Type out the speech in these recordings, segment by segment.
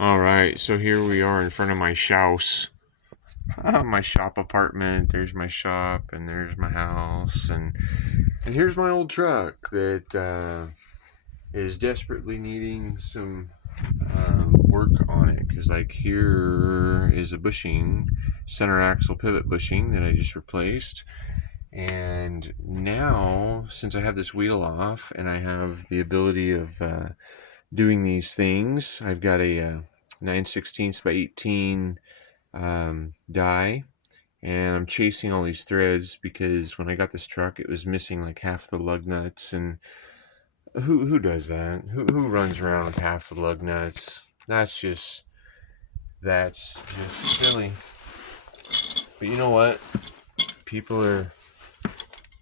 Alright, so here we are in front of my house. My shop apartment. There's my shop, and there's my house, and here's my old truck that is desperately needing some work on it. Because, like, here is a bushing, center axle pivot bushing that I just replaced. And now, since I have this wheel off and I have the ability of doing these things, I've got a 9/16 by 18 die, and I'm chasing all these threads because when I got this truck, it was missing like half the lug nuts. And who does that? Who runs around with half the lug nuts? That's just silly. But you know what? People are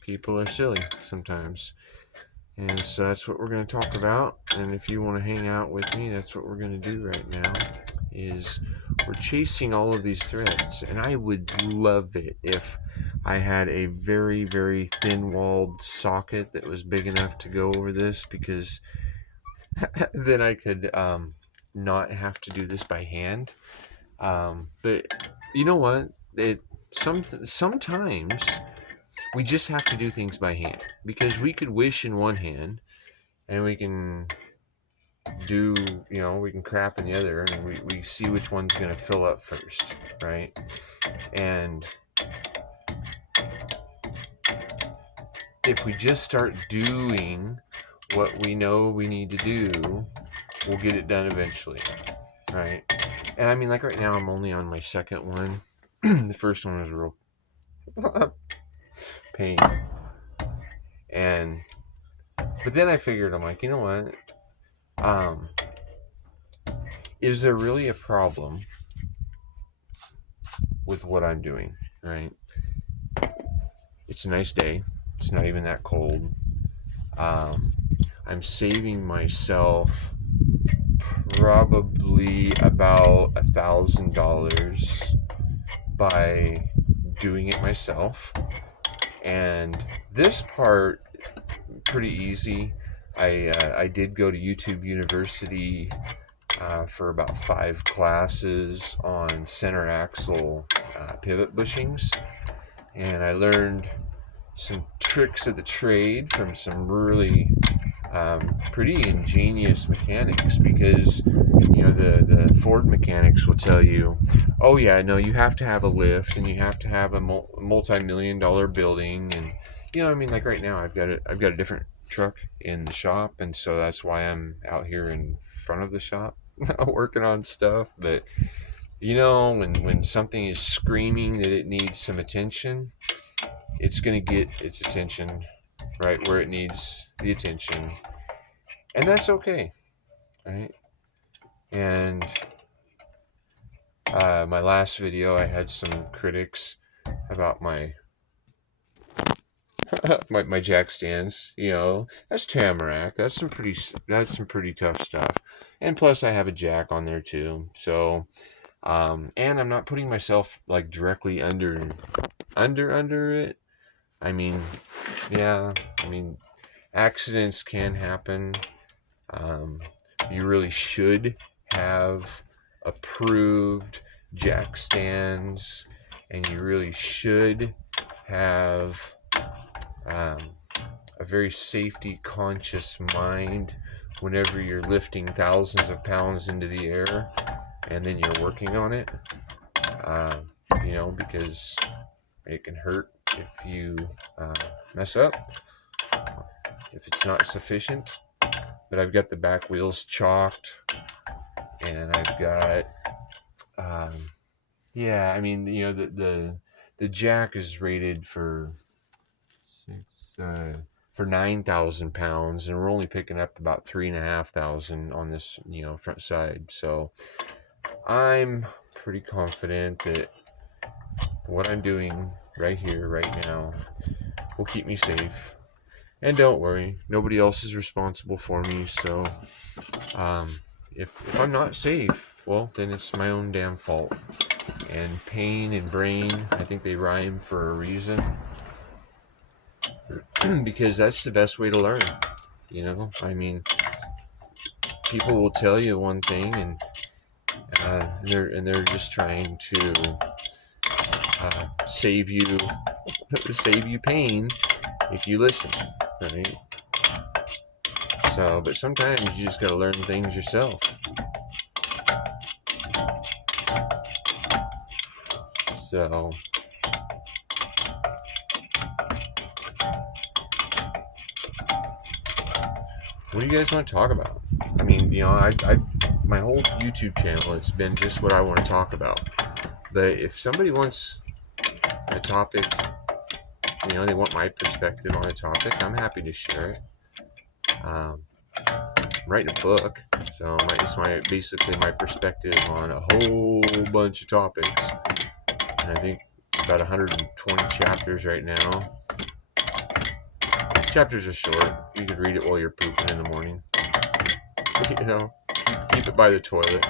people are silly sometimes. And so that's what we're going to talk about. And if you want to hang out with me, that's what we're going to do right now. Is we're chasing all of these threads, and I would love it if I had a very, very thin-walled socket that was big enough to go over this, because then I could not have to do this by hand. But you know what? Sometimes we just have to do things by hand, because we could wish in one hand and we can do, we can crap in the other, and we see which one's going to fill up first, right? And if we just start doing what we know we need to do, we'll get it done eventually, right? And I mean, like right now, I'm only on my second one. The first one was a real pain. And but then I figured, I'm like, you know what? Is there really a problem with what I'm doing, right? It's a nice day. It's not even that cold. I'm saving myself probably about $1,000 by doing it myself. And this part, pretty easy. I did go to YouTube University for about 5 classes on center axle pivot bushings, and I learned some tricks of the trade from some really pretty ingenious mechanics. Because the Ford mechanics will tell you, oh yeah, no, you have to have a lift, and you have to have a multi-million-dollar building. And I mean, like right now, I've got a different truck in the shop, and so that's why I'm out here in front of the shop working on stuff. But when something is screaming that it needs some attention, it's going to get its attention right where it needs the attention, and that's okay, right? And my last video, I had some critics about my my jack stands. That's Tamarack. That's some pretty tough stuff. And plus, I have a jack on there too. So, and I'm not putting myself like directly under it. I mean, yeah. I mean, accidents can happen. You really should have approved jack stands, and you really should have a very safety conscious mind whenever you're lifting thousands of pounds into the air and then you're working on it. Because it can hurt if you mess up, if it's not sufficient. But I've got the back wheels chalked, and I've got yeah, I mean, the jack is rated for 9,000 pounds, and we're only picking up about 3,500 on this front side. So I'm pretty confident that what I'm doing right here, right now, will keep me safe. And don't worry, nobody else is responsible for me. So if I'm not safe, well, then it's my own damn fault. And pain and brain, I think they rhyme for a reason. Because that's the best way to learn. I mean, people will tell you one thing, and and they're just trying to save you pain if you listen, right? So, but sometimes you just gotta learn things yourself. So, what do you guys want to talk about? I mean, I my whole YouTube channel, it's been just what I want to talk about. But if somebody wants a topic, they want my perspective on a topic, I'm happy to share it. I'm writing a book, so it's basically my perspective on a whole bunch of topics. And I think about 120 chapters right now. Chapters are short. You could read it while you're pooping in the morning. Keep it by the toilet.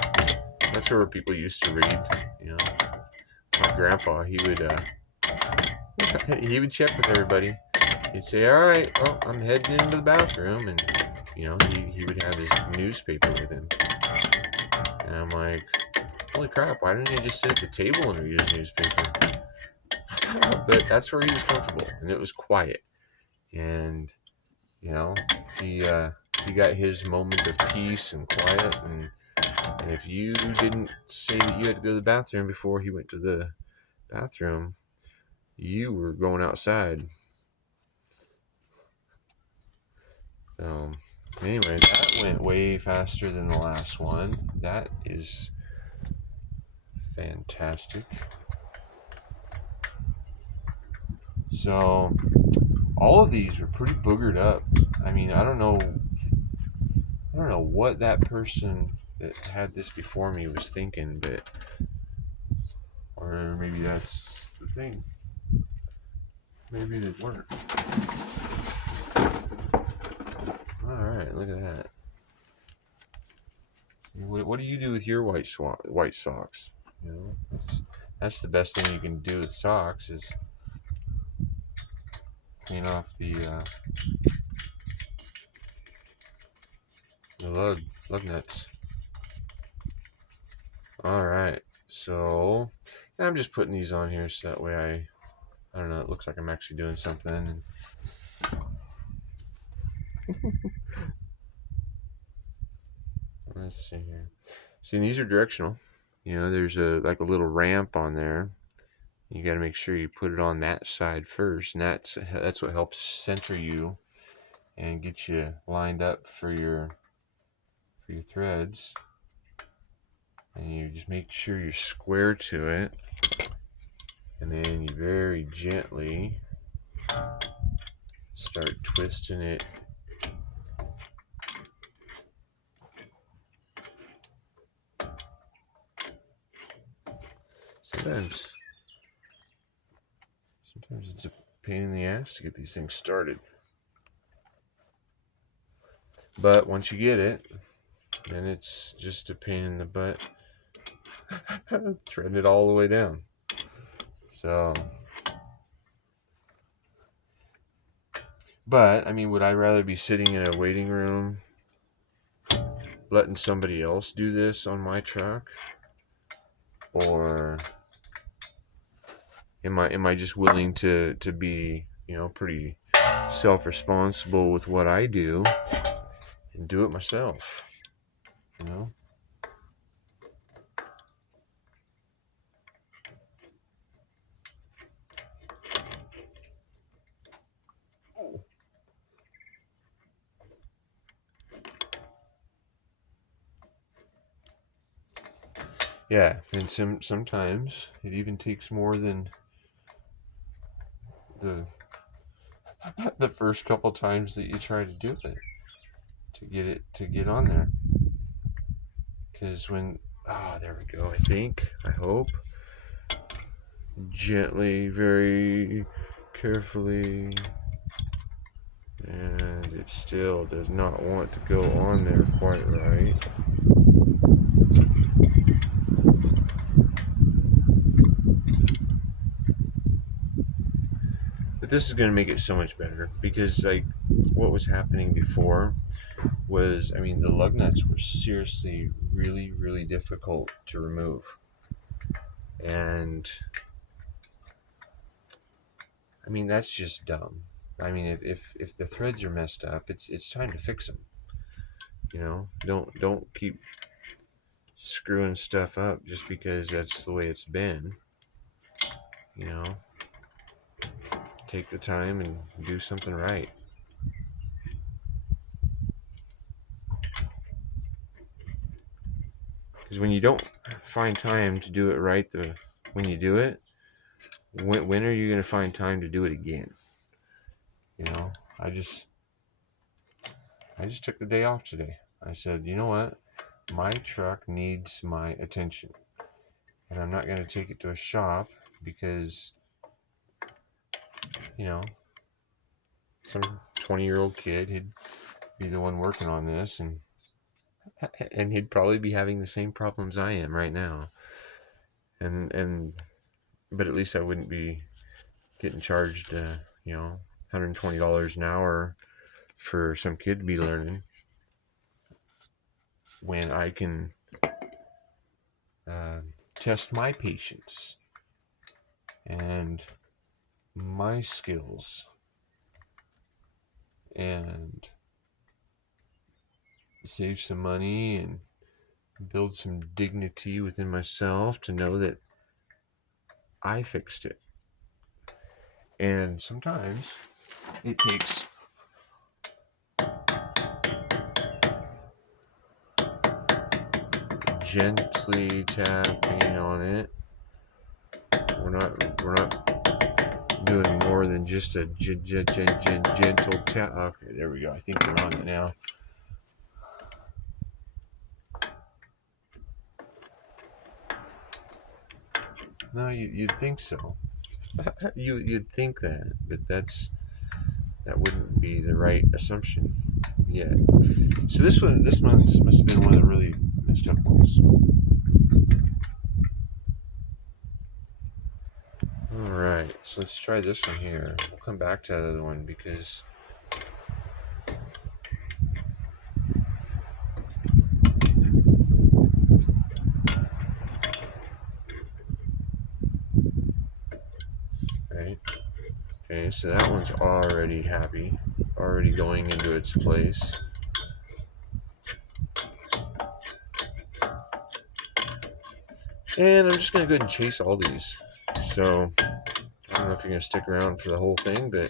That's where people used to read. My grandpa, he would check with everybody. He'd say, "All right, well, I'm heading into the bathroom," and he would have his newspaper with him. And I'm like, holy crap! Why didn't he just sit at the table and read his newspaper? But that's where he was comfortable, and it was quiet. And he got his moment of peace and quiet. And if you didn't say that you had to go to the bathroom before he went to the bathroom, you were going outside. Anyway, that went way faster than the last one. That is fantastic. So, all of these were pretty boogered up. I mean, I don't know what that person that had this before me was thinking, or maybe that's the thing. Maybe it weren't. Alright, look at that. What do you do with your white socks? That's the best thing you can do with socks is clean off the lug nuts. Alright, so I'm just putting these on here so that way I don't know, it looks like I'm actually doing something. Let's see here. See, these are directional. There's a little ramp on there. You got to make sure you put it on that side first, and that's what helps center you and get you lined up for your threads. And you just make sure you're square to it, and then you very gently start twisting it. Sometimes it's a pain in the ass to get these things started. But once you get it, then it's just a pain in the butt threading it all the way down. So, but I mean, would I rather be sitting in a waiting room letting somebody else do this on my truck, or am I just willing to be pretty self-responsible with what I do and do it myself? Yeah, and sometimes it even takes more than the first couple times that you try to do it to get on there. Because there we go. I hope, gently, very carefully, and it still does not want to go on there quite right. But this is going to make it so much better, because what was happening before was, the lug nuts were seriously really, really difficult to remove. And I mean, that's just dumb. I mean, if the threads are messed up, it's time to fix them. You know, don't keep screwing stuff up just because that's the way it's been. You know, take the time and do something right. Because when you don't find time to do it right, when you do it, when are you going to find time to do it again? You know, I just took the day off today. I said, you know what? My truck needs my attention. And I'm not going to take it to a shop because, you know, some 20-year-old kid, he'd be the one working on this, and he'd probably be having the same problems I am right now. But at least I wouldn't be getting charged, $120 an hour for some kid to be learning when I can test my patience and my skills and save some money and build some dignity within myself to know that I fixed it. And sometimes it takes gently tapping on it. We're not doing more than just a gentle tap. Okay, there we go. I think we're on it now. No, you'd think so. You'd think that, but that wouldn't be the right assumption yet. So this month must have been one of the really messed up ones. All right, so let's try this one here. We'll come back to that other one because right. Okay, so that one's already happy, already going into its place. And I'm just going to go ahead and chase all these. So, I don't know if you're going to stick around for the whole thing, but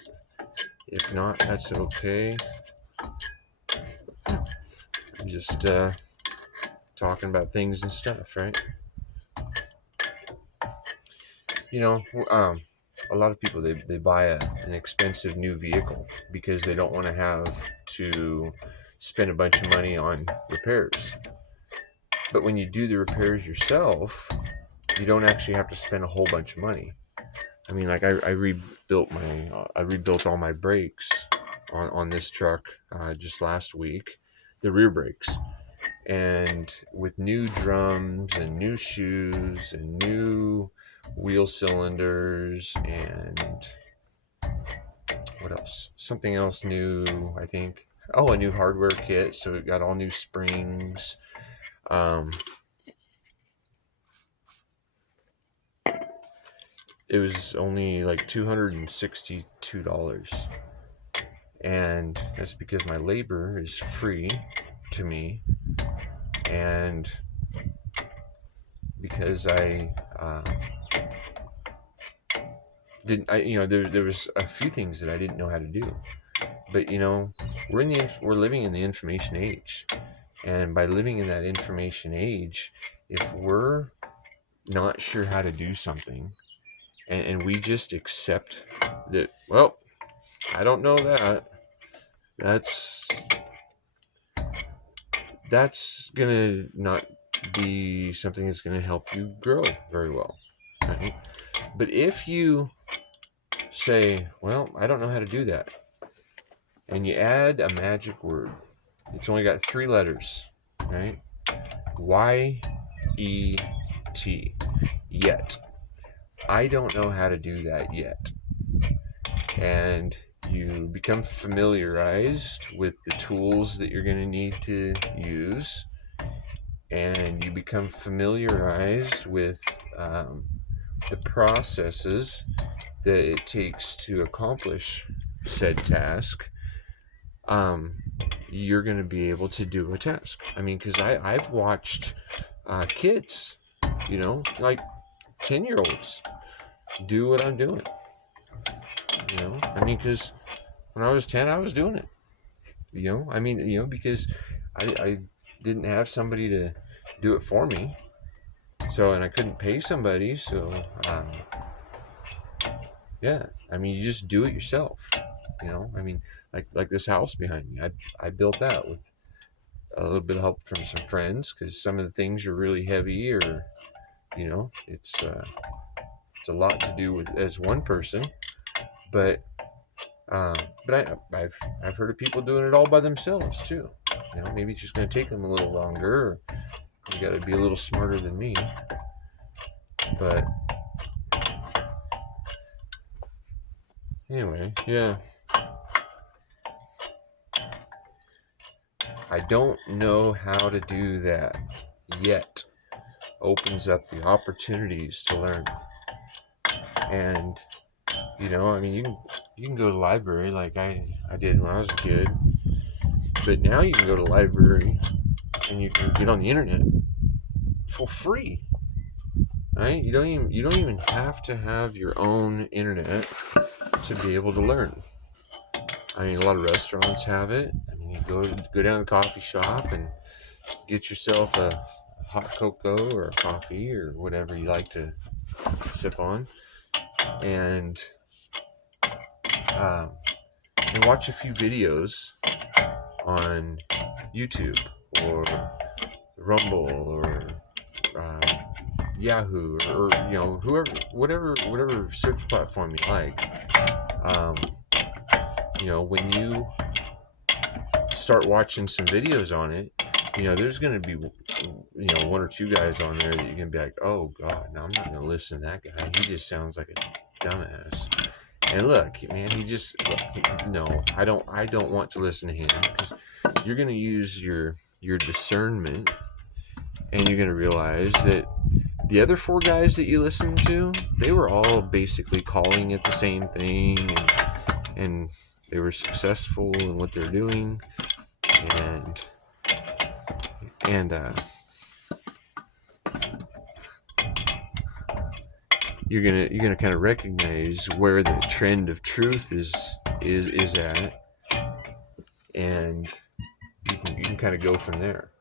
if not, that's okay. I'm just talking about things and stuff, right? You know, a lot of people, they buy an expensive new vehicle because they don't want to have to spend a bunch of money on repairs. But when you do the repairs yourself, you don't actually have to spend a whole bunch of money. I mean, like I rebuilt all my brakes on this truck just last week, the rear brakes, and with new drums and new shoes and new wheel cylinders and what else? Something else new, I think. Oh, a new hardware kit, so it got all new springs. It was only like $262. And that's because my labor is free to me, and because I there was a few things that I didn't know how to do. But we're living in the information age, and by living in that information age, if we're not sure how to do something, and we just accept that, well, I don't know that, that's gonna not be something that's gonna help you grow very well, right? But if you say, well, I don't know how to do that, and you add a magic word, it's only got 3 letters, right? Y-E-T, yet. I don't know how to do that yet. And you become familiarized with the tools that you're going to need to use. and you become familiarized with the processes that it takes to accomplish said task, you're going to be able to do a task. I mean, because I've watched kids, like 10-year-olds do what I'm doing. I mean, because when I was 10, I was doing it. I mean, because I didn't have somebody to do it for me. So, and I couldn't pay somebody. So, yeah, I mean, you just do it yourself. I mean, like this house behind me, I built that with a little bit of help from some friends because some of the things are really heavy, or it's a lot to do with as one person. But I've heard of people doing it all by themselves too. Maybe it's just going to take them a little longer. Or you got to be a little smarter than me. But anyway, yeah. I don't know how to do that yet. Opens up the opportunities to learn. And I mean, you can go to the library like I did when I was a kid. But now you can go to the library and you can get on the internet for free. Right? You don't even have to have your own internet to be able to learn. I mean, a lot of restaurants have it. I mean, you go down to the coffee shop and get yourself a hot cocoa or a coffee or whatever you like to sip on, and watch a few videos on YouTube or Rumble or Yahoo or whatever search platform you like. When you start watching some videos on it, there's going to be one or two guys on there that you're going to be like, oh god, no, I'm not going to listen to that guy. He just sounds like a dumbass. And look, man, no, I don't want to listen to him, because you're going to use your discernment, and you're going to realize that the other four guys that you listened to, they were all basically calling it the same thing, and they were successful in what they're doing, and you're gonna kind of recognize where the trend of truth is at, and you can kind of go from there.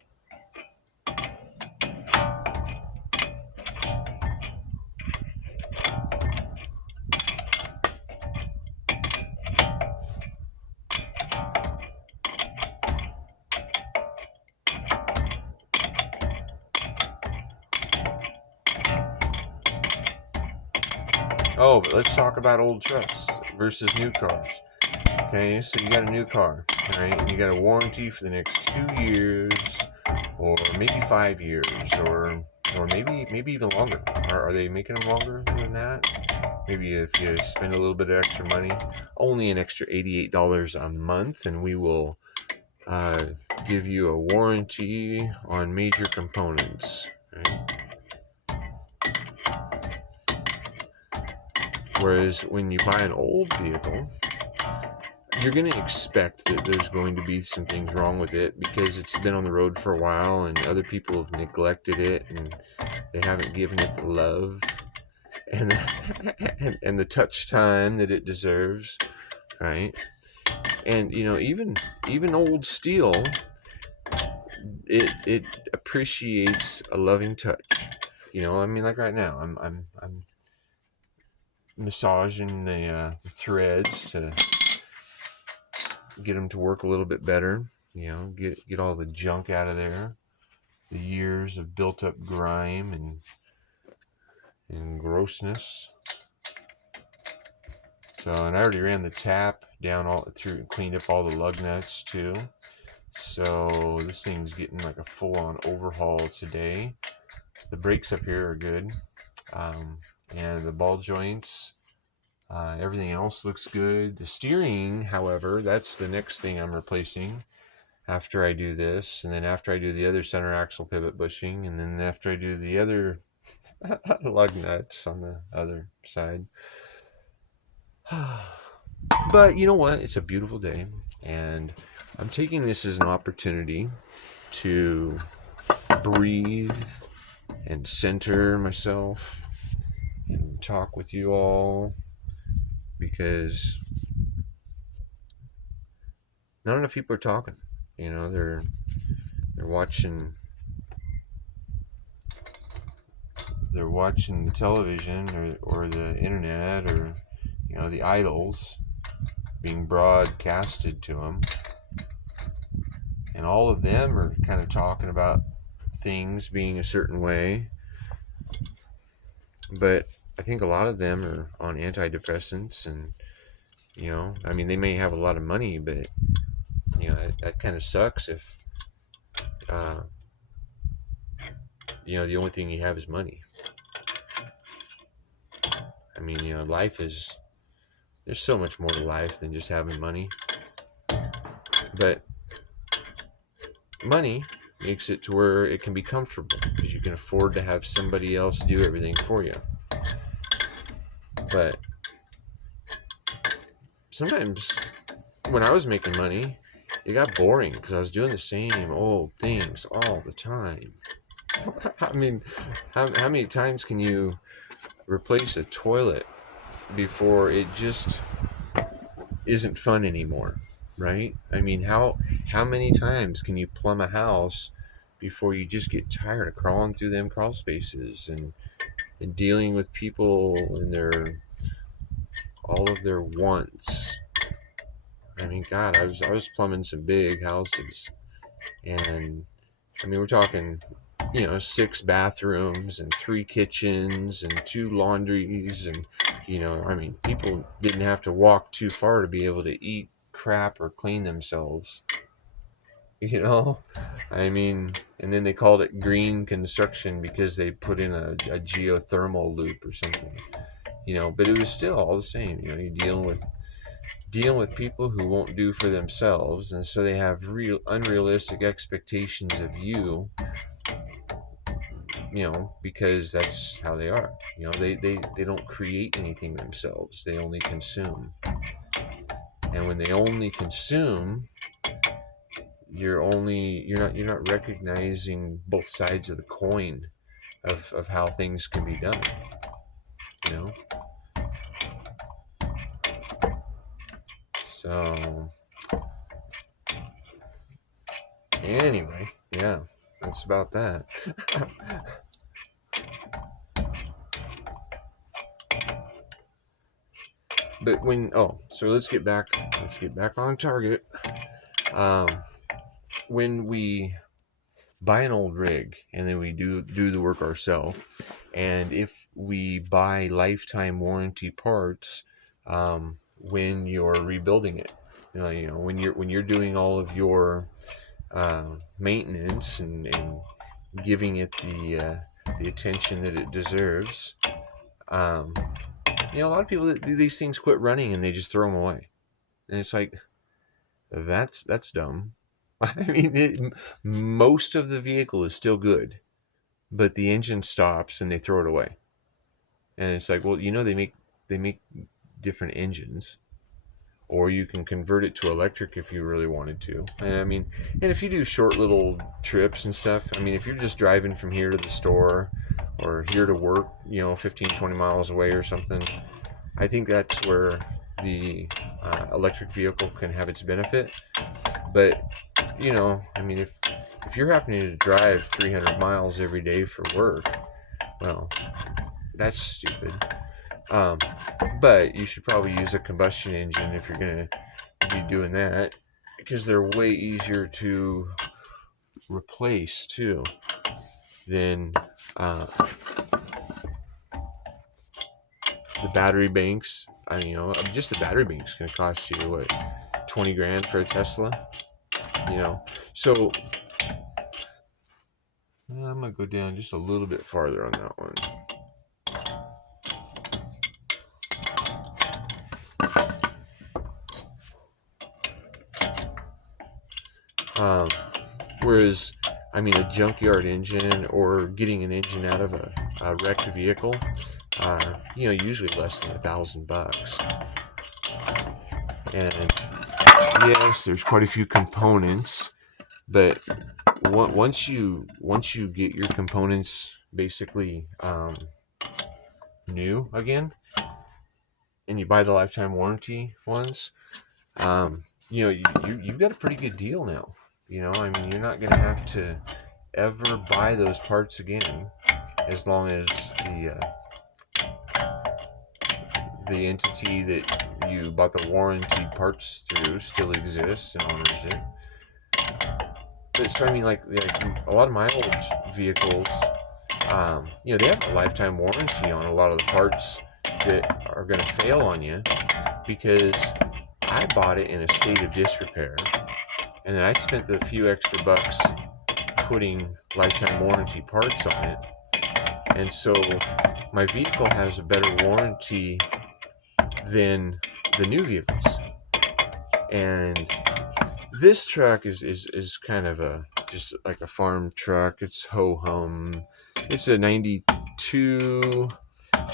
Oh, but let's talk about old trucks versus new cars. Okay, so you got a new car, right? And you got a warranty for the next 2 years, or maybe 5 years, or maybe even longer. Are they making them longer than that? Maybe if you spend a little bit of extra money, only an extra $88 a month, and we will give you a warranty on major components. Right? Whereas when you buy an old vehicle, you're going to expect that there's going to be some things wrong with it, because it's been on the road for a while and other people have neglected it and they haven't given it the love and and the touch time that it deserves, right? And even old steel, it appreciates a loving touch. I mean, like right now, I'm massaging the threads to get them to work a little bit better. Get all the junk out of there, the years of built up grime and grossness. So, and I already ran the tap down all through and cleaned up all the lug nuts too. So this thing's getting like a full-on overhaul today. The brakes up here are good, and the ball joints. Everything else looks good. The steering, however, that's the next thing I'm replacing. after I do this, and then after I do the other center axle pivot bushing, and then after I do the other lug nuts on the other side. But you know what? It's a beautiful day, and I'm taking this as an opportunity to breathe and center myself and talk with you all, because not enough people are talking. You know, they're watching the television or the internet, or you know, the idols being broadcasted to them, and all of them are kind of talking about things being a certain way, but I think a lot of them are on antidepressants, and you know, I mean, they may have a lot of money, but you know, that kind of sucks if uh, you know, the only thing you have is money. I mean, you know, there's so much more to life than just having money, but money makes it to where it can be comfortable because you can afford to have somebody else do everything for you. But sometimes when I was making money, it got boring because I was doing the same old things all the time. I mean, how many times can you replace a toilet before it just isn't fun anymore, right? I mean, how many times can you plumb a house before you just get tired of crawling through them crawl spaces and dealing with people and all of their wants? I mean, God, I was plumbing some big houses, and I mean, we're talking, you know, 6 bathrooms and 3 kitchens and 2 laundries, and you know, I mean, people didn't have to walk too far to be able to eat crap or clean themselves. You know, I mean, and then they called it green construction because they put in a geothermal loop or something. You know, but it was still all the same. You know, you're dealing with people who won't do for themselves, and so they have real unrealistic expectations of you. You know, because that's how they are. You know, they don't create anything themselves. They only consume, and when they only consume, you're not recognizing both sides of the coin of how things can be done. You know, so anyway, yeah, that's about that. But so let's get back on target. Um, when we buy an old rig and then we do the work ourselves, and if we buy lifetime warranty parts, when you're rebuilding it, you know, when you're doing all of your maintenance and giving it the attention that it deserves, um, you know, a lot of people that do these things quit running and they just throw them away, and it's like, that's dumb. I mean, most of the vehicle is still good, but the engine stops and they throw it away. And it's like, well, you know, they make different engines, or you can convert it to electric if you really wanted to. And I mean, and if you do short little trips and stuff, I mean, if you're just driving from here to the store or here to work, you know, 15, 20 miles away or something, I think that's where the electric vehicle can have its benefit. But you know, I mean, if you're having to drive 300 miles every day for work, well, that's stupid. But you should probably use a combustion engine if you're going to be doing that, because they're way easier to replace too than the battery banks. I mean, you know, just the battery bank's going to cost you what, 20 grand for a Tesla, you know. So I'm going to go down just a little bit farther on that one. Whereas, I mean, a junkyard engine or getting an engine out of a wrecked vehicle, usually less than $1,000. And yes, there's quite a few components, but once you get your components basically new again, and you buy the lifetime warranty ones, you've got a pretty good deal now. I mean, you're not going to have to ever buy those parts again, as long as the entity that you bought the warranty parts through still exists and honors it. But so, I mean, like a lot of my old vehicles, they have a lifetime warranty on a lot of the parts that are going to fail on you, because I bought it in a state of disrepair, and then I spent the few extra bucks putting lifetime warranty parts on it, and so my vehicle has a better warranty than the new vehicles. And this truck is kind of just like a farm truck. It's ho-hum. It's a 92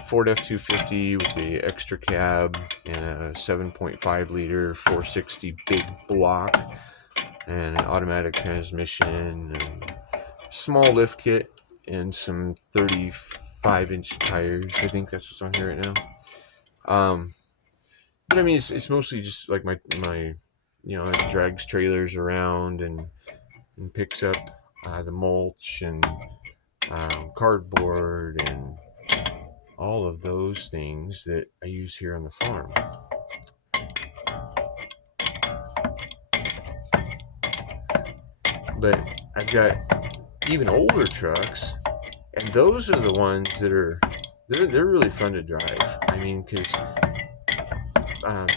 Ford F-250 with the extra cab and a 7.5 liter 460 big block and an automatic transmission and small lift kit and some 35-inch tires. I think that's what's on here right now. But I mean, it's mostly just like my it drags trailers around and picks up the mulch and cardboard and all of those things that I use here on the farm. But I've got even older trucks, and those are the ones that they're really fun to drive. I mean, because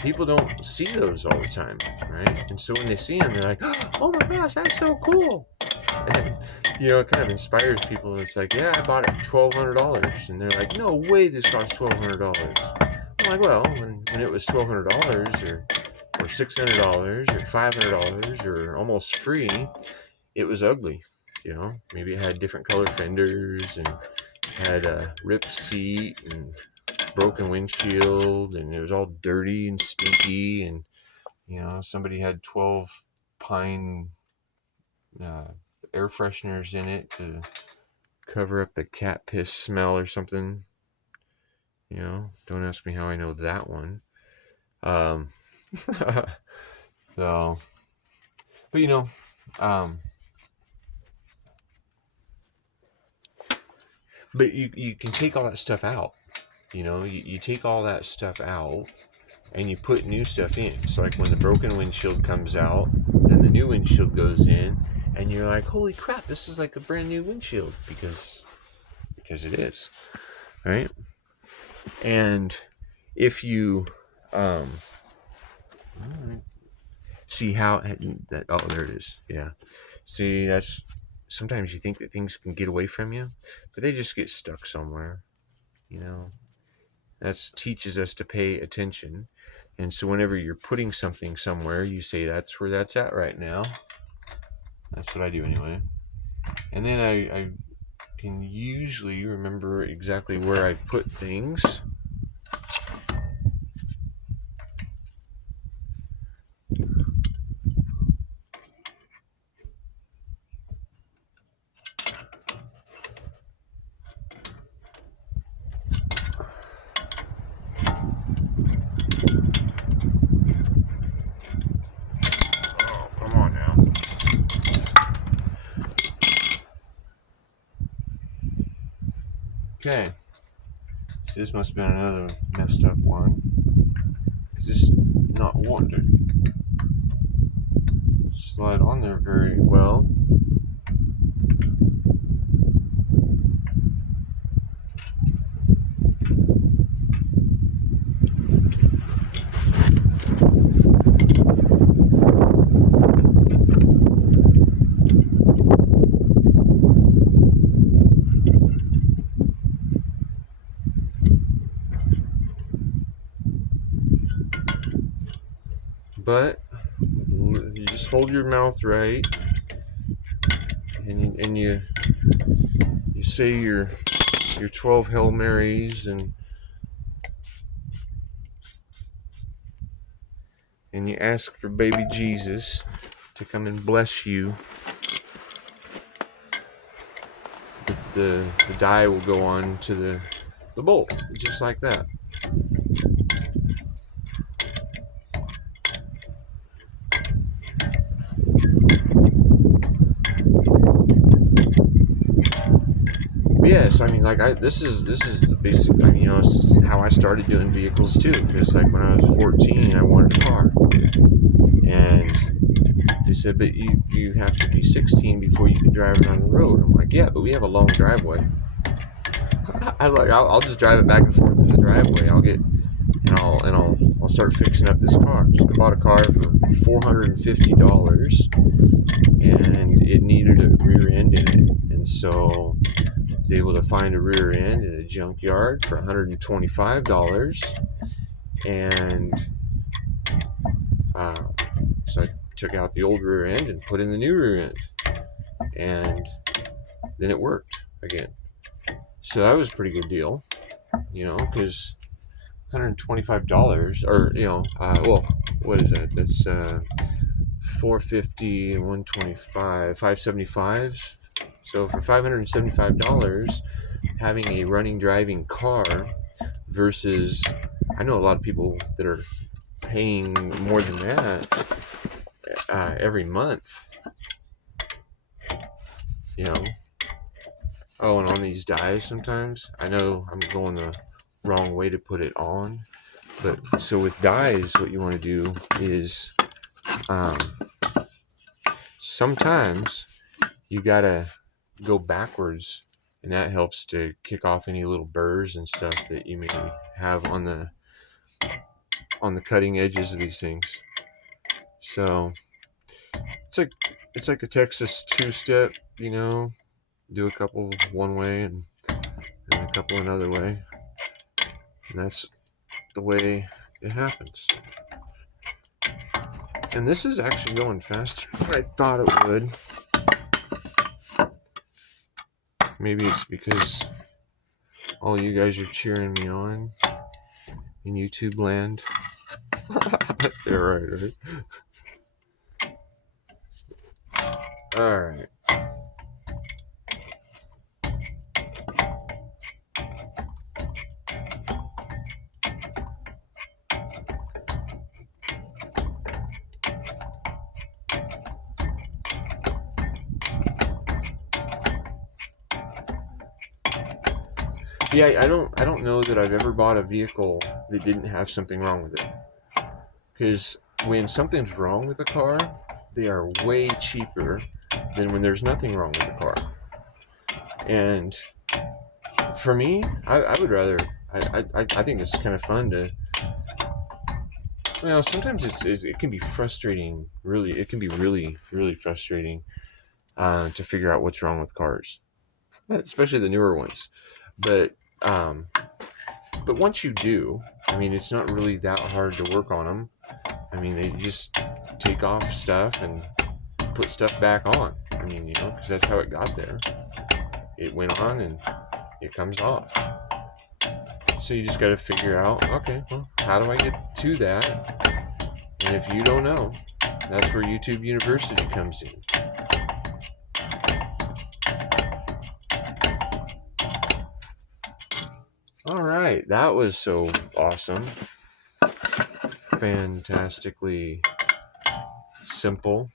people don't see those all the time, right? And so when they see them, they're like, "Oh my gosh, that's so cool!" And it kind of inspires people. It's like, "Yeah, I bought it for $1,200," and they're like, "No way, this costs $1,200." I'm like, "Well, when it was $1,200 or $600 or $500 or almost free, it was ugly." Maybe it had different color fenders and had a ripped seat and broken windshield, and it was all dirty and stinky, and somebody had 12 pine air fresheners in it to cover up the cat piss smell or something. Don't ask me how I know that one. So, but but you can take all that stuff out. You take all that stuff out and you put new stuff in. So like when the broken windshield comes out, then the new windshield goes in, and you're like, holy crap, this is like a brand new windshield, because it is, right? And if you see how that, oh, there it is. Yeah. See, that's sometimes you think that things can get away from you, but they just get stuck somewhere. That teaches us to pay attention. And so whenever you're putting something somewhere, you say, that's where that's at right now. That's what I do anyway. And then I can usually remember exactly where I put things. Okay, so this must have been another messed up one. It's just not wanting to slide on there very well. But you just just hold your mouth right, and you say your 12 Hail Marys, and you ask for baby Jesus to come and bless you. The die will go on to the bolt, just like that. Yes, I mean, like this is the basic. I mean, how I started doing vehicles too. Because like when I was 14, I wanted a car, and they said, but you have to be 16 before you can drive it on the road. I'm like, yeah, but we have a long driveway. I'll just drive it back and forth in the driveway. I'll start fixing up this car. So I bought a car for $450, and it needed a rear end in it, and so I was able to find a rear end in a junkyard for $125, and so I took out the old rear end and put in the new rear end, and then it worked again. So that was a pretty good deal, because $125, or what is that? That's $450 and $125, $575. So for $575, having a running, driving car versus, I know a lot of people that are paying more than that every month. Oh, and on these dies sometimes, I know I'm going the wrong way to put it on, but so with dies, what you want to do is sometimes you gotta go backwards, and that helps to kick off any little burrs and stuff that you may have on the cutting edges of these things. So it's like a Texas two-step, do a couple one way and a couple another way, and that's the way it happens. And this is actually going faster than I thought it would. Maybe it's because all you guys are cheering me on in YouTube land. They're right? All right. Yeah, I don't know that I've ever bought a vehicle that didn't have something wrong with it. Because when something's wrong with a car, they are way cheaper than when there's nothing wrong with the car. And for me, I would rather. I think it's kind of fun to. Sometimes it can be frustrating. Really, it can be really, really frustrating to figure out what's wrong with cars, especially the newer ones. But once you do, I mean, it's not really that hard to work on them. I mean, they just take off stuff and put stuff back on. I mean, because that's how it got there. It went on and it comes off. So you just got to figure out, okay, well, how do I get to that? And if you don't know, that's where YouTube University comes in. All right, that was so awesome. Fantastically simple.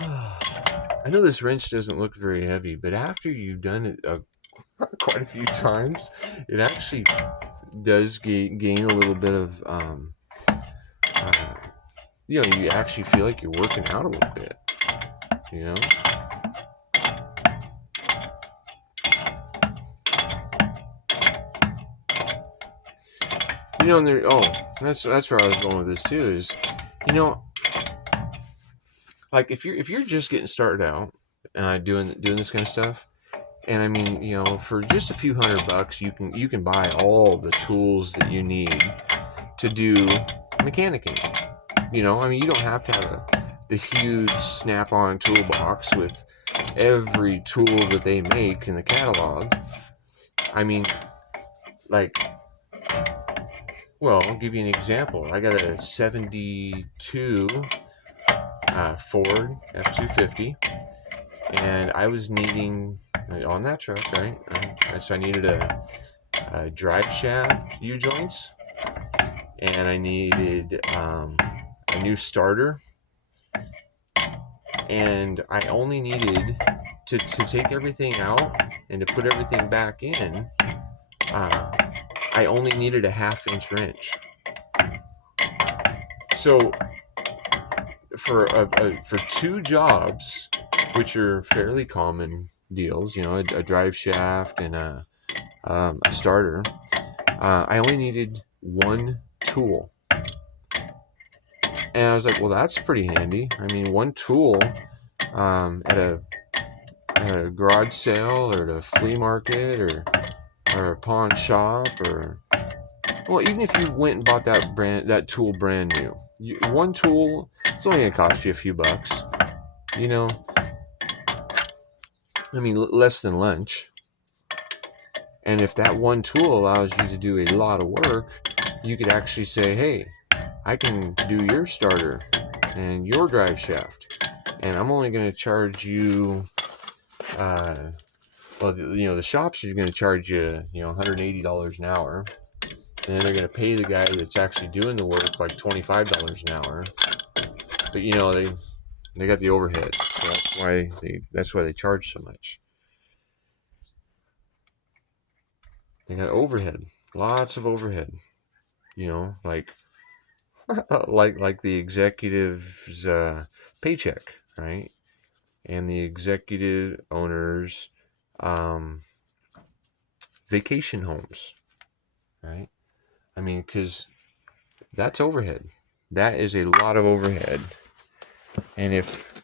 I know this wrench doesn't look very heavy, but after you've done it quite a few times, it actually does gain a little bit of, you actually feel like you're working out a little bit, and there. Oh, that's where I was going with this too. Is, like if you're just getting started out doing this kind of stuff, And I mean, for just a few $100, you can buy all the tools that you need to do mechanicking. I mean, you don't have to have the huge Snap-on toolbox with every tool that they make in the catalog. I mean, like, well, I'll give you an example. I got a 72 Ford F-250, and I was needing, on that truck, right? So I needed a drive shaft U-joints, and I needed a new starter, and I only needed to take everything out and to put everything back in. I only needed a 1/2 inch wrench. So for two jobs, which are fairly common deals, a drive shaft and a starter, I only needed one tool. And I was like, well, that's pretty handy. I mean, one tool at a garage sale or at a flea market or a pawn shop, or, well, even if you went and bought that tool brand new, one tool, it's only going to cost you a few bucks. I mean, less than lunch. And if that one tool allows you to do a lot of work, you could actually say, hey, I can do your starter and your drive shaft, and I'm only going to charge you, the shops are going to charge you, $180 an hour, and then they're going to pay the guy that's actually doing the work like $25 an hour. But they got the overhead, so that's why they charge so much. They got overhead, lots of overhead. Like like the executive's paycheck, right? And the executive owners' vacation homes, right? I mean, because that's overhead. That is a lot of overhead. And if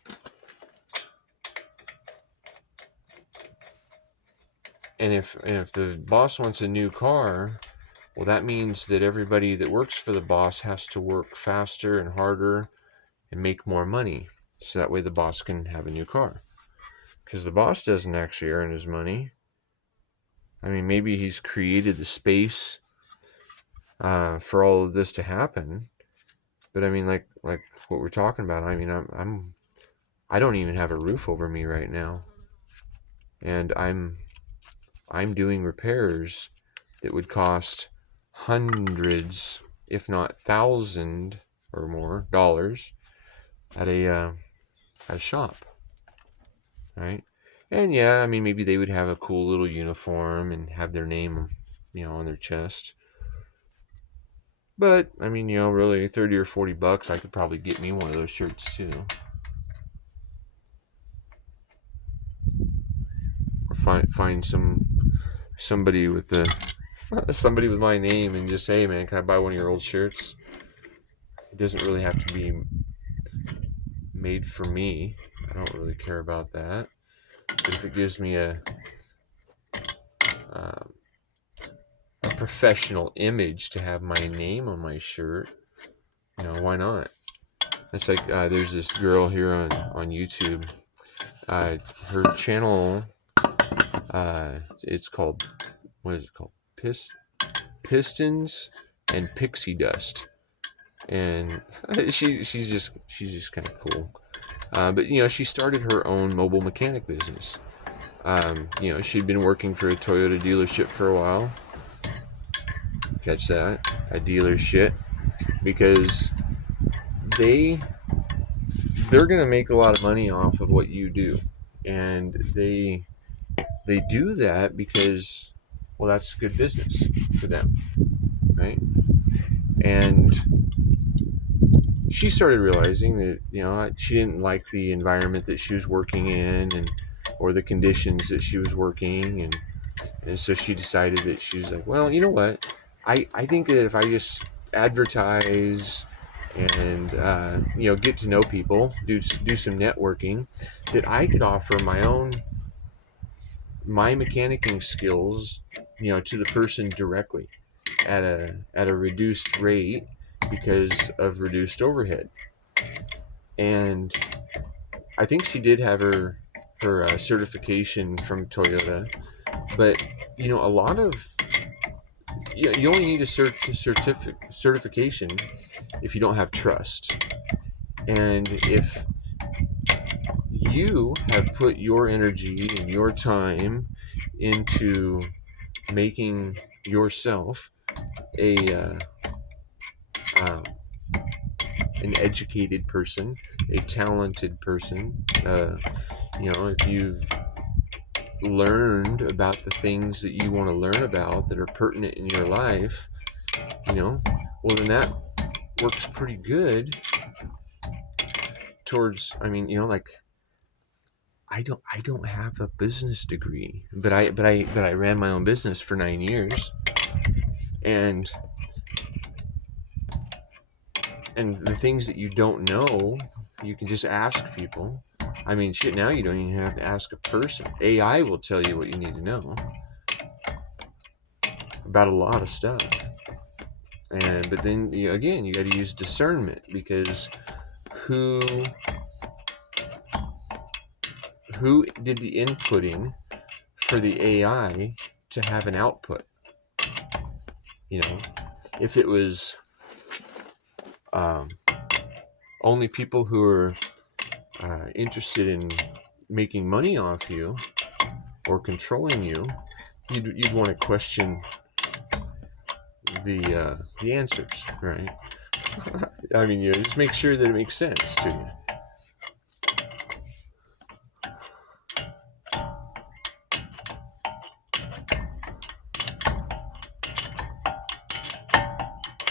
the boss wants a new car, well, that means that everybody that works for the boss has to work faster and harder and make more money, so that way the boss can have a new car. Because the boss doesn't actually earn his money. I mean, maybe he's created the space for all of this to happen, but I mean, like what we're talking about. I mean, I don't even have a roof over me right now, and I'm doing repairs that would cost hundreds, if not $1,000 or more dollars at a shop, right? And yeah, I mean, maybe they would have a cool little uniform and have their name, on their chest. But I mean, really, 30 or 40 bucks, I could probably get me one of those shirts too. Or find somebody with my name and just say, hey man, can I buy one of your old shirts? It doesn't really have to be made for me. I don't really care about that. But if it gives me a professional image to have my name on my shirt, why not? It's like there's this girl here on YouTube. Her channel, it's called, what is it called? Pistons and Pixie Dust, and she's just kind of cool. But she started her own mobile mechanic business. She'd been working for a Toyota dealership for a while. Catch that, a dealership, because they're gonna make a lot of money off of what you do, and they do that because, well, that's good business for them, right? And she started realizing that she didn't like the environment that she was working in, or the conditions that she was working, and so she decided that she's like, well, you know what, I think that if I just advertise and get to know people, do some networking, that I could offer my own my mechanicking skills, to the person directly at a reduced rate because of reduced overhead. And I think she did have her certification from Toyota, but a lot of you only need a certification if you don't have trust. And if you have put your energy and your time into making yourself a an educated person, a talented person, if you've learned about the things that you want to learn about that are pertinent in your life, well, then that works pretty good towards, like, I don't have a business degree, but I ran my own business for 9 years, and the things that you don't know, you can just ask people. Shit, now you don't even have to ask a person. AI will tell you what you need to know about a lot of stuff. But then again, you got to use discernment, because who did the inputting for the AI to have an output? If it was only people who are interested in making money off you or controlling you, you'd want to question the answers, right? Just make sure that it makes sense to you.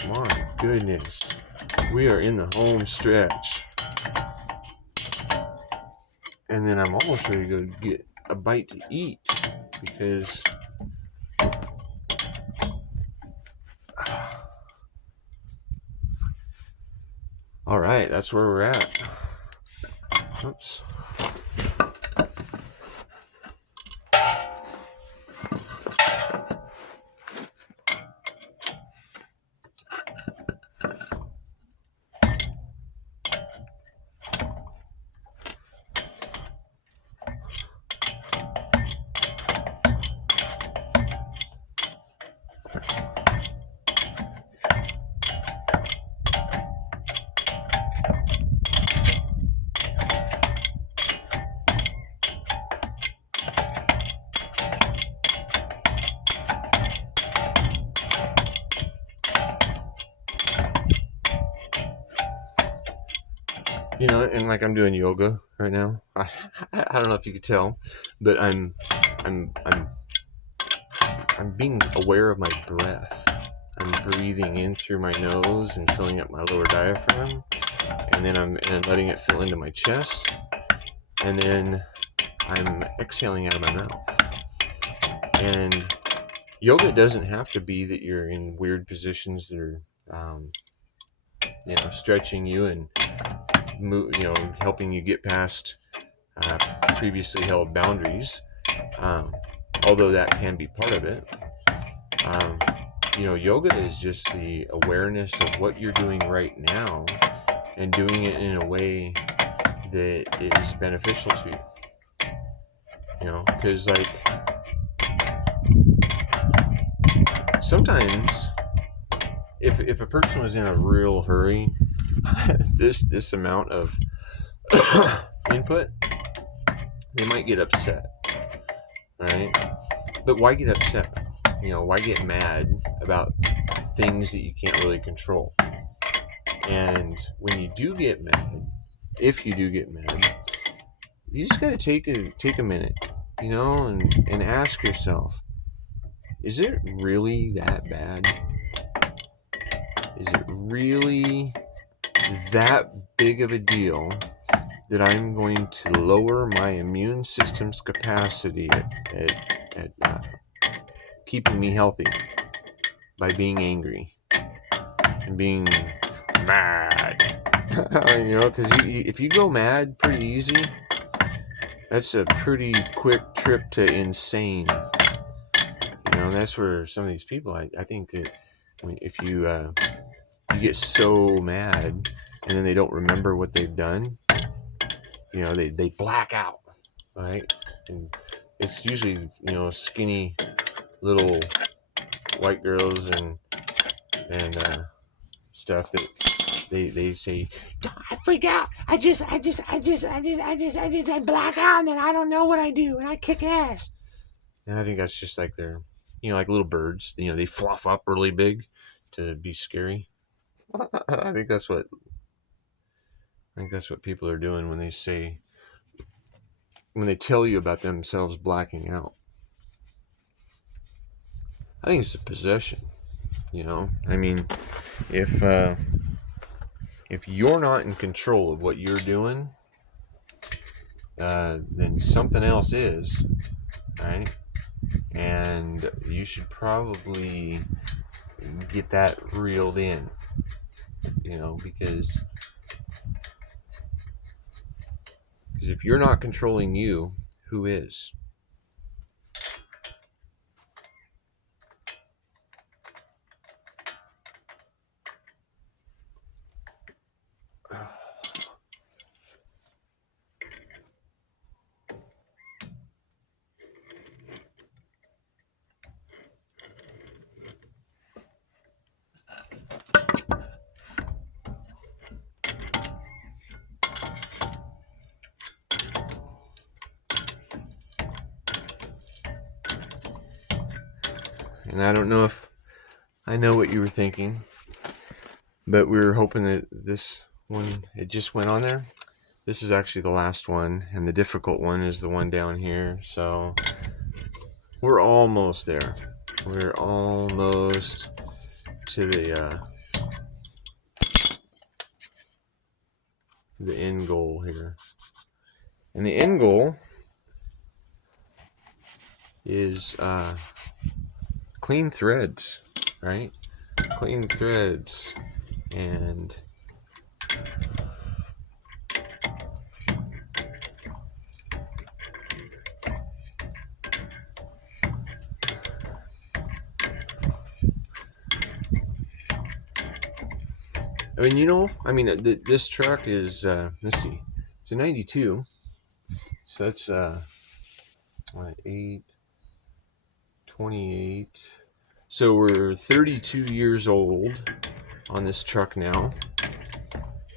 My goodness, we are in the home stretch, and then I'm almost ready to go get a bite to eat, because all right, that's where we're at. Oops. And like, I'm doing yoga right now. I don't know if you could tell, but I'm being aware of my breath. I'm breathing in through my nose and filling up my lower diaphragm, and then I'm letting it fill into my chest, and then I'm exhaling out of my mouth. And yoga doesn't have to be that you're in weird positions that are stretching you and helping you get past previously held boundaries, although that can be part of it. Yoga is just the awareness of what you're doing right now and doing it in a way that is beneficial to you. Because sometimes if a person was in a real hurry, this amount of input, they might get upset, right? But why get upset? Why get mad about things that you can't really control? And when you do get mad, if you do get mad, you just got to take a minute, and ask yourself, is it really that bad? Is it really that big of a deal that I'm going to lower my immune system's capacity at keeping me healthy by being angry and being mad? Because if you go mad pretty easy, That's a pretty quick trip to insane. You know, that's where some of these people, I think that if you get so mad and then they don't remember what they've done, you know, they black out, right? And it's usually, you know, skinny little white girls and stuff that they say, I freak out. I black out, and then I don't know what I do, and I kick ass. And I think that's just like they're, you know, like little birds. You know, they fluff up really big to be scary. I think that's what people are doing when they tell you about themselves blacking out. I think it's a possession. You know, I mean, if you're not in control of what you're doing, then something else is, right? And you should probably get that reeled in, you know, because if you're not controlling you, who is? And I don't know if I know what you were thinking, but we were hoping that this one, it just went on there. This is actually the last one, and the difficult one is the one down here. So we're almost there. We're almost to the end goal here. And the end goal is clean threads, right? Clean threads. And I mean, you know, I mean, this truck is, let's see, it's a 92. So that's, 28. So we're 32 years old on this truck now.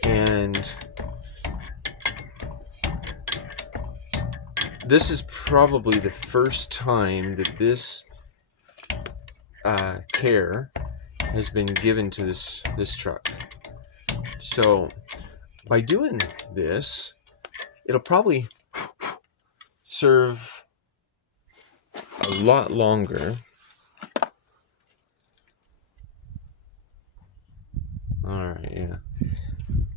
And this is probably the first time that this care has been given to this truck. So by doing this, it'll probably serve a lot longer. All right, yeah,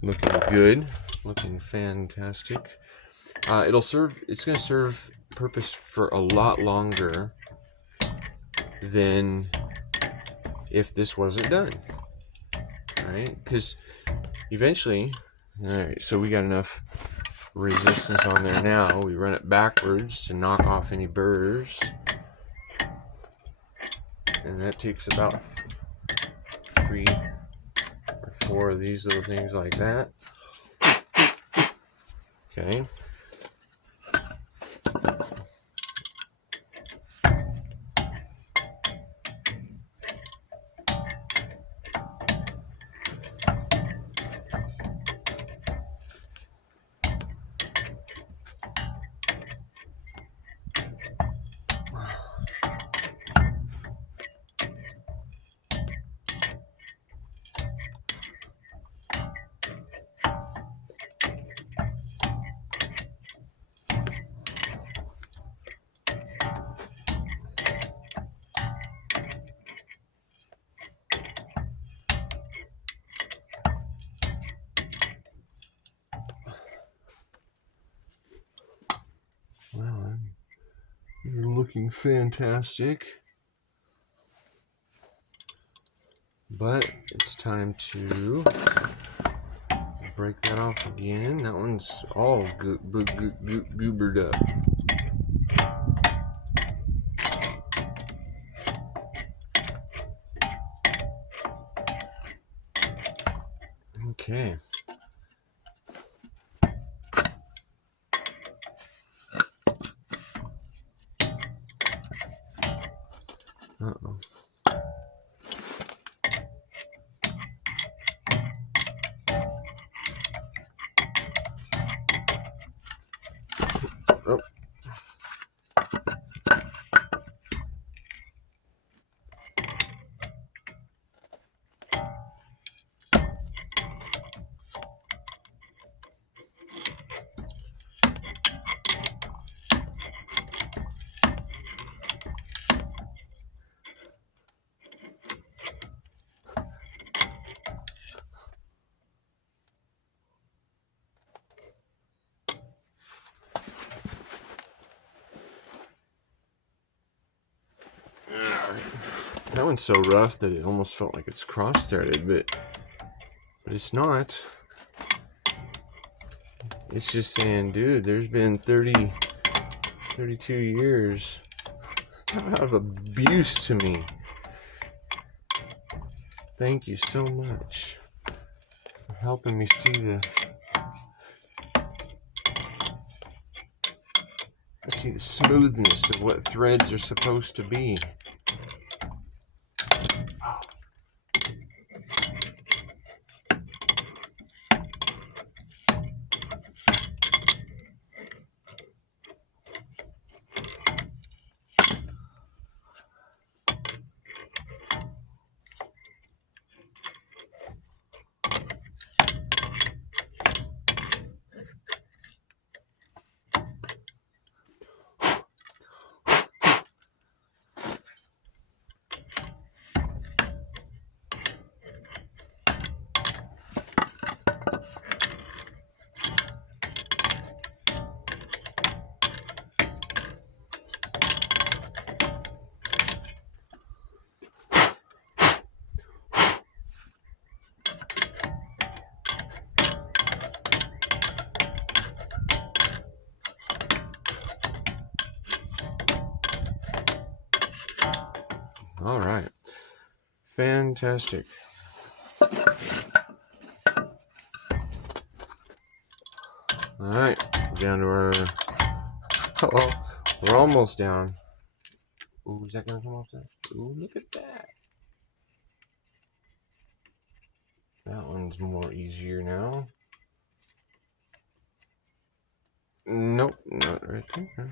looking good, looking fantastic. It's going to serve purpose for a lot longer than if this wasn't done, right? Because eventually, all right, so we got enough resistance on there now. We run it backwards to knock off any burrs, and that takes about 3 or 4 of these little things like that. Okay. Well, you're looking fantastic. But it's time to break that off again. That one's all goobered up. Okay. Uh-oh. Oh. That one's so rough that it almost felt like it's cross-threaded, but it's not. It's just saying, dude, there's been 32 years of abuse to me. Thank you so much for helping me see the smoothness of what threads are supposed to be. All right. Fantastic. All right. Down to our... Oh, we're almost down. Ooh, is that going to come off there? Ooh, look at that. That one's more easier now. Nope, not right there.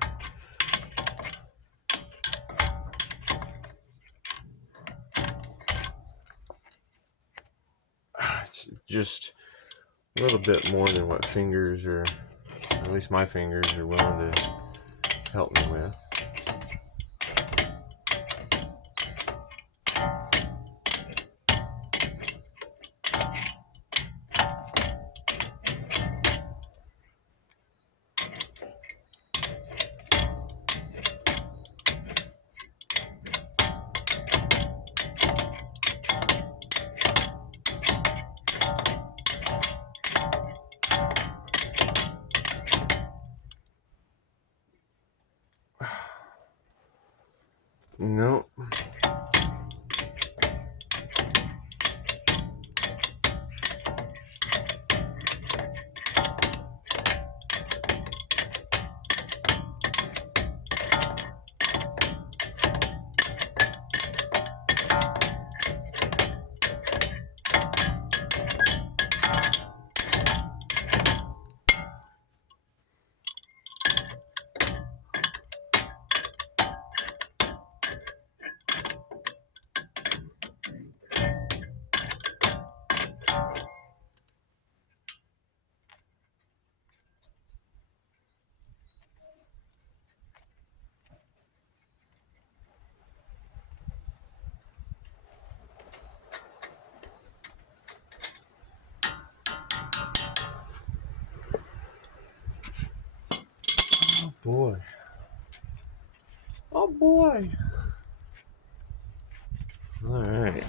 It's just a little bit more than what fingers, or at least my fingers, are willing to help me with. Nope. Boy. Oh boy. All right.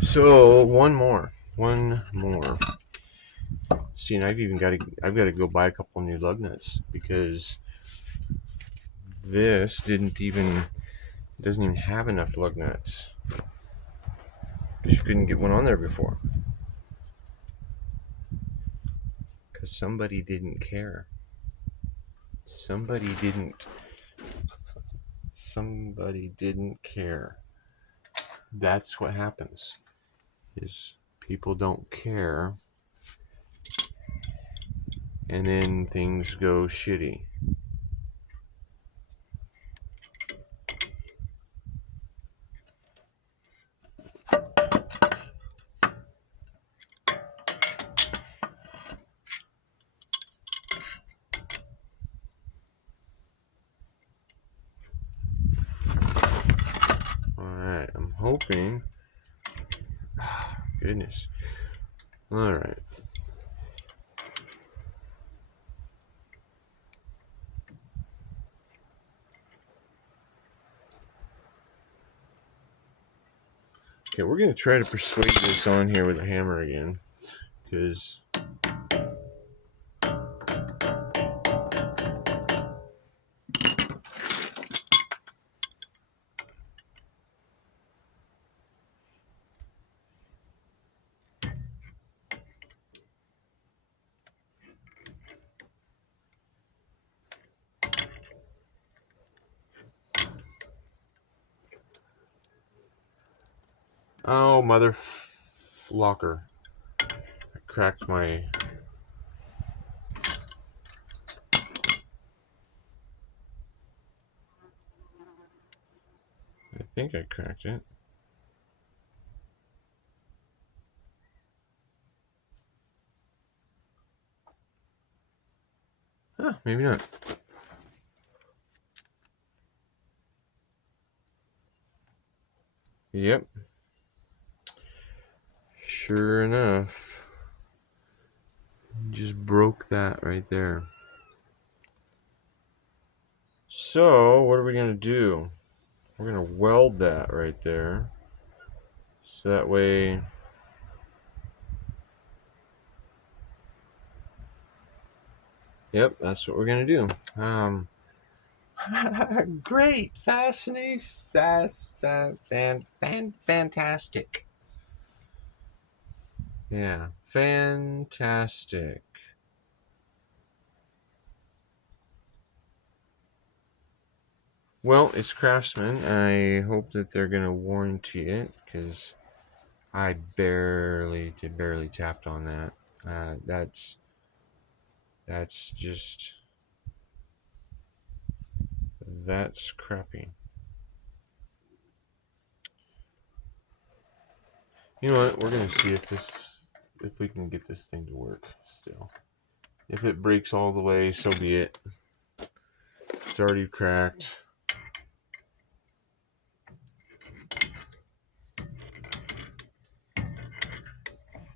So one more. One more. See, and I've got to go buy a couple new lug nuts because this doesn't even have enough lug nuts. Because you couldn't get one on there before. Because somebody didn't care. Somebody didn't care. That's what happens. Is people don't care, and then things go shitty. Alright, I'm hoping. Goodness. Alright. Okay, we're going to try to persuade this on here with a hammer again. Because... Oh, mother flocker. I cracked my... I think I cracked it. Huh, maybe not. Yep. Sure enough. Just broke that right there. So, what are we going to do? We're going to weld that right there. So that way... Yep, that's what we're going to do. Great, fascinating, fantastic. Yeah, fantastic. Well, it's Craftsman. I hope that they're going to warranty it because I barely tapped on that. That's crappy. You know what? We're gonna see if we can get this thing to work still. If it breaks all the way, so be it. It's already cracked.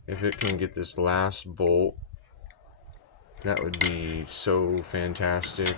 If it can get this last bolt, that would be so fantastic.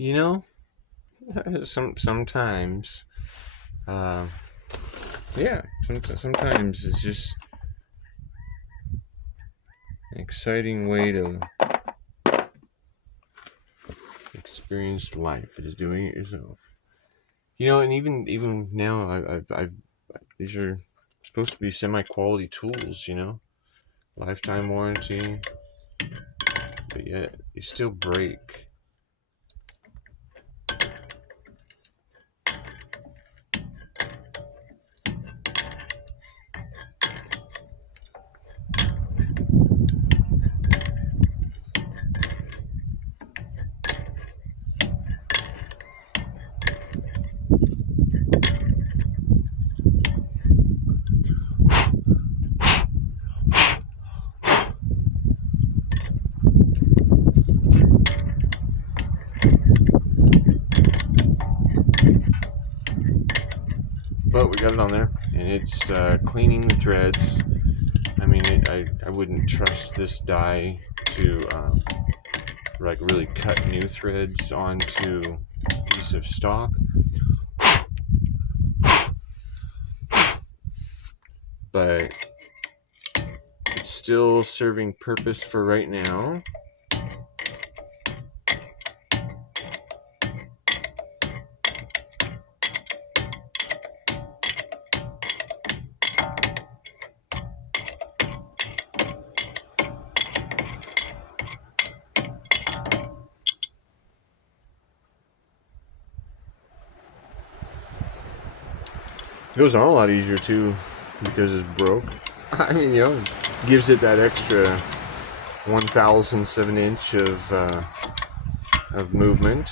you know, sometimes, yeah, sometimes it's just an exciting way to experience life. It is doing it yourself. You know, and even now, I've these are supposed to be semi-quality tools. You know, lifetime warranty, but yet you still break. But we got it on there, and it's cleaning the threads. I mean, I wouldn't trust this die to like really cut new threads onto a piece of stock, but it's still serving purpose for right now. It goes on a lot easier too because it's broke. I mean, you know, gives it that extra 1/1000th of an inch of movement.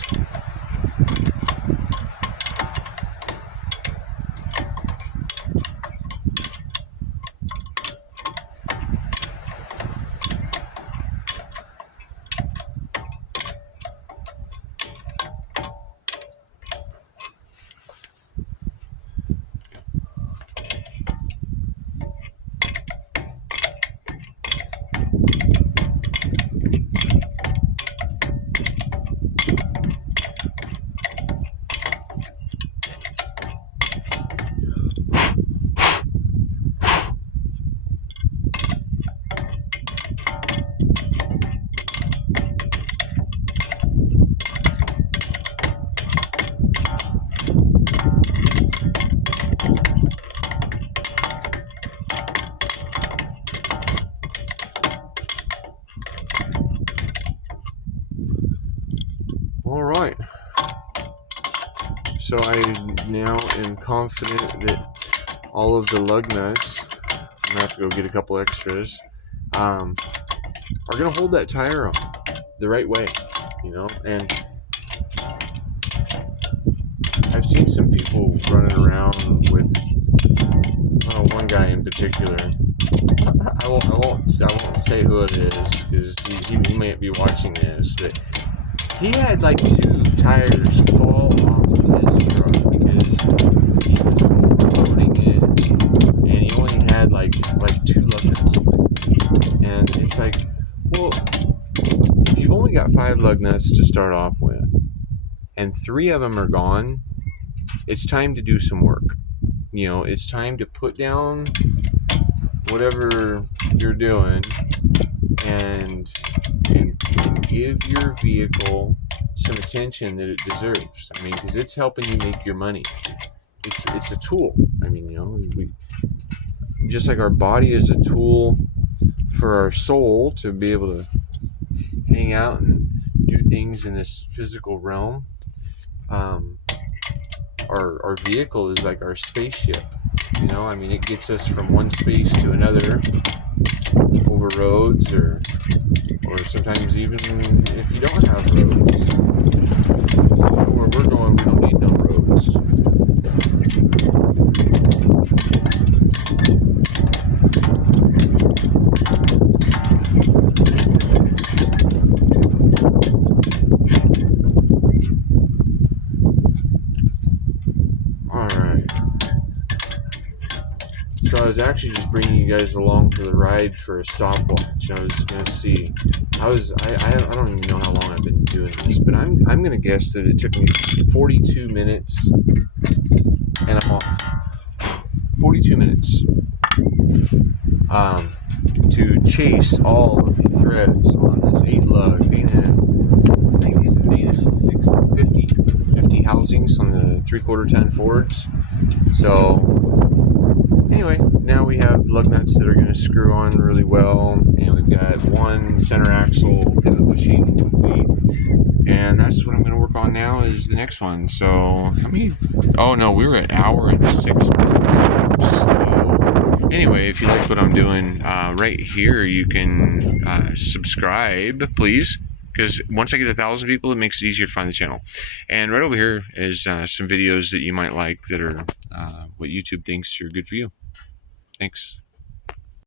All right. So I now am confident that all of the lug nuts, I'm gonna have to go get a couple extras, are gonna hold that tire on the right way, you know. And I've seen some people running around with one guy in particular. I won't say who it is because he might be watching this, but he had like 2 tires fall off his truck because he was loading it, and he only had like 2 lug nuts on it. And it's like, well, if you've only got 5 lug nuts to start off with, and 3 of them are gone, it's time to do some work. You know, it's time to put down whatever you're doing and give your vehicle some attention that it deserves. I mean, because it's helping you make your money. It's a tool. I mean, you know, just like our body is a tool for our soul to be able to hang out and do things in this physical realm. Our vehicle is like our spaceship. You know, I mean, it gets us from one space to another over roads, or sometimes even if you don't have roads. So, you know, where we're going, we don't need no roads. So I was actually just bringing you guys along for the ride for a stopwatch. I was gonna see. I don't even know how long I've been doing this, but I'm going to guess that it took me 42 minutes, and I'm off. 42 minutes to chase all of the threads on this 8-lug Dana. I think these are Dana 50 housings on the 3/4 ton Fords. So anyway, now we have lug nuts that are going to screw on really well, and we've got one center axle pivot bushing complete, and that's what I'm going to work on now is the next one. So how many? Oh no, we were at hour and 6 minutes. So anyway, if you like what I'm doing, right here you can subscribe, please. Because once I get 1,000 people, it makes it easier to find the channel. And right over here is some videos that you might like that are what YouTube thinks are good for you. Thanks.